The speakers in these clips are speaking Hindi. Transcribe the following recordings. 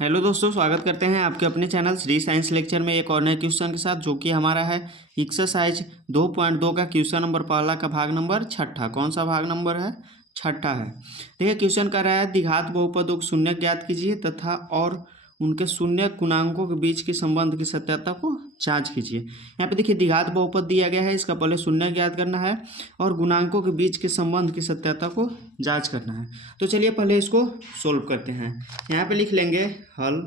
हेलो दोस्तों, स्वागत करते हैं आपके अपने चैनल श्री साइंस लेक्चर में एक और नए क्वेश्चन के साथ, जो कि हमारा है एक्सरसाइज 2.2 का क्वेश्चन नंबर पहला का भाग नंबर छठा। कौन सा भाग नंबर है? छठा है। देखिए, क्वेश्चन कर रहा है द्विघात बहुपदों के शून्य ज्ञात कीजिए तथा और उनके शून्य गुणांकों के बीच के संबंध की सत्यता को जांच कीजिए। यहाँ पे देखिए द्विघात बहुपद दिया गया है, इसका पहले शून्य ज्ञात करना है और गुणांकों के बीच के संबंध की सत्यता को जांच करना है। तो चलिए पहले इसको सोल्व करते हैं। यहाँ पे लिख लेंगे हल।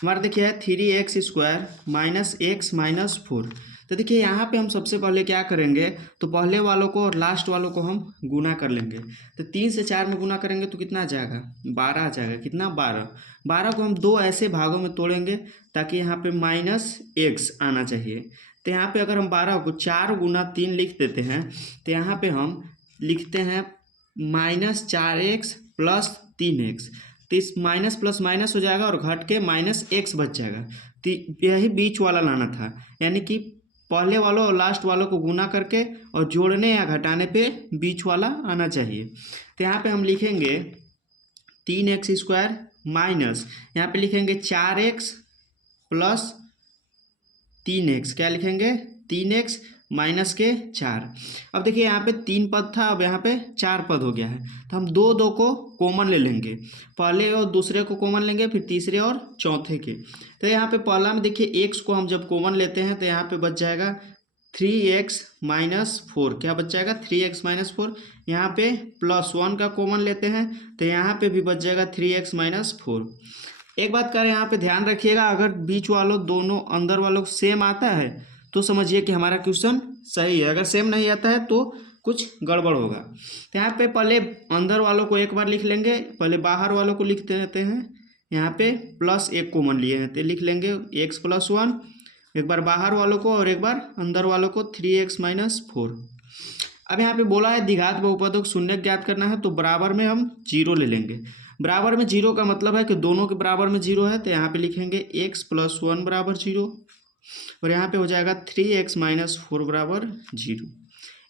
हमारा देखिए है 3x² माइनस एक्स माइनस 4। तो देखिए यहाँ पे हम सबसे पहले क्या करेंगे, तो पहले वालों को और लास्ट वालों को हम गुना कर लेंगे। तो 3 से 4 में गुना करेंगे तो कितना आ जाएगा? 12 आ जाएगा। कितना? 12। 12 को हम दो ऐसे भागों में तोड़ेंगे ताकि यहाँ पे -x आना चाहिए। तो यहाँ पे अगर हम 12 को 4 गुना 3 लिख देते हैं तो यहाँ पे हम लिखते हैं -4x प्लस 3x। तो इस माइनस प्लस माइनस हो जाएगा और घट के -x बच जाएगा। तो यही बीच वाला लाना था, यानी कि पहले वालों और लास्ट वालों को गुना करके और जोड़ने या घटाने पे बीच वाला आना चाहिए। तो यहाँ पे हम लिखेंगे 3x² माइनस यहाँ पे लिखेंगे 4x प्लस 3x। क्या लिखेंगे? 3x माइनस के 4। अब देखिए यहाँ पे 3 पद था, अब यहाँ पे 4 पद हो गया है। तो हम दो दो को कॉमन ले लेंगे, पहले और दूसरे को कॉमन लेंगे, फिर तीसरे और चौथे के। तो यहाँ पे पहला में देखिए x को हम जब कॉमन लेते हैं तो यहाँ पे बच जाएगा 3x माइनस 4। क्या बच जाएगा? 3x minus 4। यहाँ पे +1 का कॉमन लेते हैं तो यहाँ पे भी बच जाएगा 3x माइनस 4। एक बात करें, यहाँ पे ध्यान रखिएगा, अगर बीच वालों दोनों अंदर वालों सेम आता है तो समझिए कि हमारा क्वेश्चन सही है। अगर सेम नहीं आता है तो कुछ गड़बड़ होगा। तो यहाँ पे पहले अंदर वालों को एक बार लिख लेंगे, पहले बाहर वालों को लिख देते हैं। यहाँ पे +1 कॉमन लिए हैं तो लिख लेंगे x + 1, एक बार बाहर वालों को और एक बार अंदर वालों को 3x माइनस 4। अब यहाँ पे बोला है द्विघात बहुपदों को शून्य ज्ञात करना है, तो बराबर में हम 0 ले लेंगे। बराबर में 0 का मतलब है कि दोनों के बराबर में 0 है, तो यहाँ पे लिखेंगे x + 1 बराबर 0 और यहाँ पे हो जाएगा 3x माइनस 4 बराबर 0।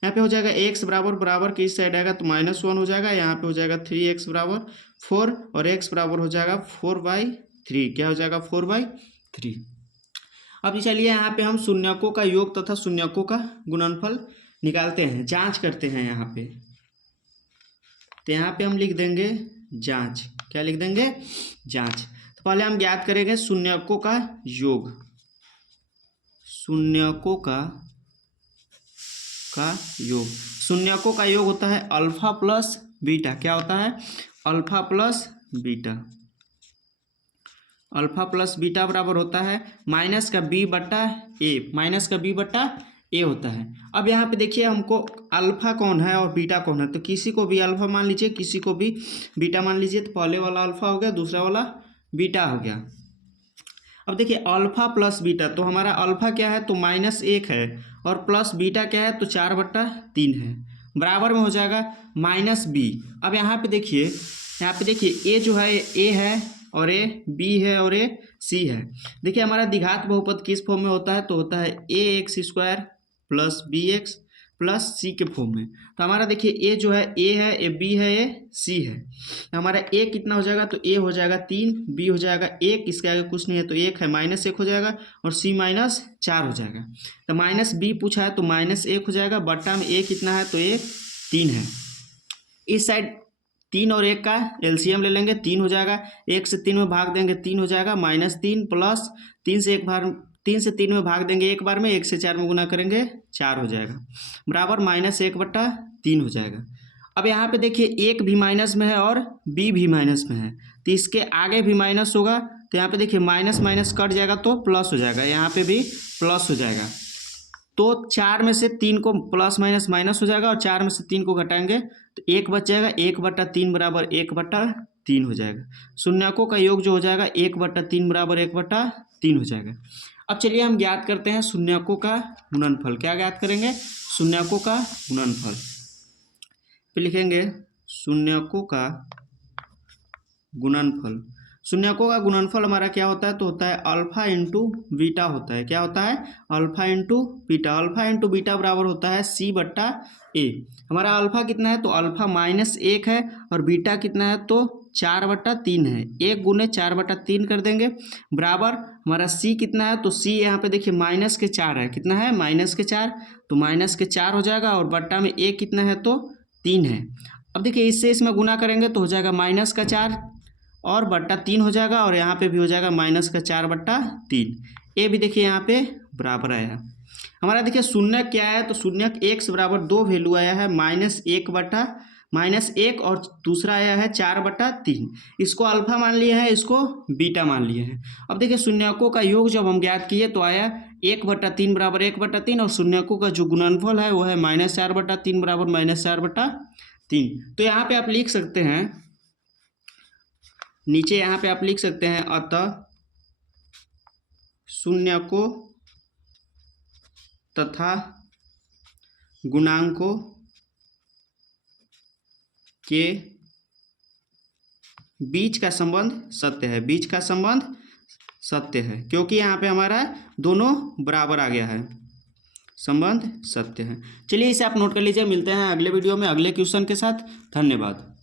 यहाँ पे हो जाएगा x बराबर बराबर के इस साइड आएगा तो -1 हो जाएगा, यहाँ पे हो जाएगा 3x बराबर 4 और x बराबर हो जाएगा 4/3। क्या हो जाएगा? 4/3। अब चलिए यहाँ पे हम शून्यकों का योग तथा शून्यकों का गुणनफल निकालते हैं, जांच करते हैं यहाँ पे। तो यहाँ पे हम लिख देंगे जांच। क्या लिख देंगे? जांच। तो पहले हम ज्ञात करेंगे शून्यकों का योग। शून्यकों का योग, शून्यकों का योग होता है अल्फा प्लस बीटा। क्या होता है? Alpha plus beta. Alpha plus beta बराबर होता है माइनस का b बट्टा ए। माइनस का b बट्टा ए होता है। अब यहाँ पे देखिए हमको अल्फा कौन है और बीटा कौन है, तो किसी को भी अल्फा मान लीजिए, किसी को भी बीटा मान लीजिए। तो पहले वाला अल्फा हो गया, दूसरा वाला बीटा हो गया। अब देखिए अल्फा प्लस बीटा, तो हमारा अल्फा क्या है? तो -1 है और प्लस बीटा क्या है? तो 4/3 है। बराबर में हो जाएगा -b। अब यहाँ पे देखिए ए जो है ए है और ए बी है और ए सी है। देखिए हमारा द्विघात बहुपद किस फॉर्म में होता है? तो होता है ax² प्लस bx प्लस सी के फॉर्म में। तो हमारा देखिए ए जो है ए है, ए बी है, ए सी है। तो हमारा ए कितना हो जाएगा? तो ए हो जाएगा 3, बी हो जाएगा 1, इसके आगे कुछ नहीं है तो 1 है, -1 हो जाएगा और सी -4 हो जाएगा। तो -b पूछा है तो -1 हो जाएगा, बट्टा में ए कितना है? तो ए 3 है। इस साइड 3 और 1 का एलसीएम ले लेंगे, 3 हो जाएगा। 1 से 3 में भाग देंगे 3 हो जाएगा, -3 प्लस 3 से 3 में भाग देंगे एक बार में, 1 से 4 में गुना करेंगे 4 हो जाएगा, बराबर -1/3 हो जाएगा। अब यहाँ पे देखिए एक भी माइनस में है और बी भी माइनस में है, तो इसके आगे भी माइनस होगा। तो यहाँ पे देखिए माइनस माइनस कट जाएगा तो प्लस हो जाएगा, यहाँ पे भी प्लस हो जाएगा। तो 4 में से 3 को प्लस माइनस माइनस हो जाएगा और 4 में से 3 को घटाएंगे तो 1 बच जाएगा। 1/3 बराबर 1/3 हो जाएगा। शून्यकों का योग जो हो जाएगा 1/3 बराबर 1/3 हो जाएगा। अब चलिए हम ज्ञात करते हैं शून्यकों का गुणनफल। क्या ज्ञात करेंगे? शून्यकों का गुणनफल। फिर लिखेंगे शून्यकों का गुणनफल। शून्यकों का गुणनफल हमारा क्या होता है? तो होता है अल्फा इंटू बीटा होता है। क्या होता है? Alpha into beta. Alpha into beta बराबर होता है c/a। हमारा अल्फा कितना है? तो अल्फा -1 है और बीटा कितना है? तो 4/3 है। 1 गुने 4/3 कर देंगे बराबर हमारा सी कितना है, तो सी यहाँ पे देखिए -4 है। कितना है? -4, तो -4 हो जाएगा और बट्टा में ए कितना है तो 3 है। अब देखिए इससे इसमें गुना करेंगे तो हो जाएगा -4 और बट्टा 3 हो जाएगा और यहाँ पे भी हो जाएगा -4/3। ए भी देखिए यहाँ पे बराबर आया। हमारा देखिए शून्य क्या है, तो शून्य x बराबर 2 वैल्यू आया है -1 और दूसरा आया है 4/3। इसको अल्फा मान लिए हैं, इसको बीटा मान लिए हैं। अब देखिए शून्यकों का योग जब हम ज्ञात किए तो आया 1/3 बराबर 1/3 और शून्यकों का जो गुणनफल है वो है -4/3 बराबर -4/3। तो यहाँ पे आप लिख सकते हैं, नीचे यहाँ पे आप लिख सकते हैं अतः शून्यकों तथा गुणांकों के बीच का संबंध सत्य है। बीच का संबंध सत्य है क्योंकि यहाँ पे हमारा दोनों बराबर आ गया है, संबंध सत्य है। चलिए इसे आप नोट कर लीजिए। मिलते हैं अगले वीडियो में अगले क्वेश्चन के साथ। धन्यवाद।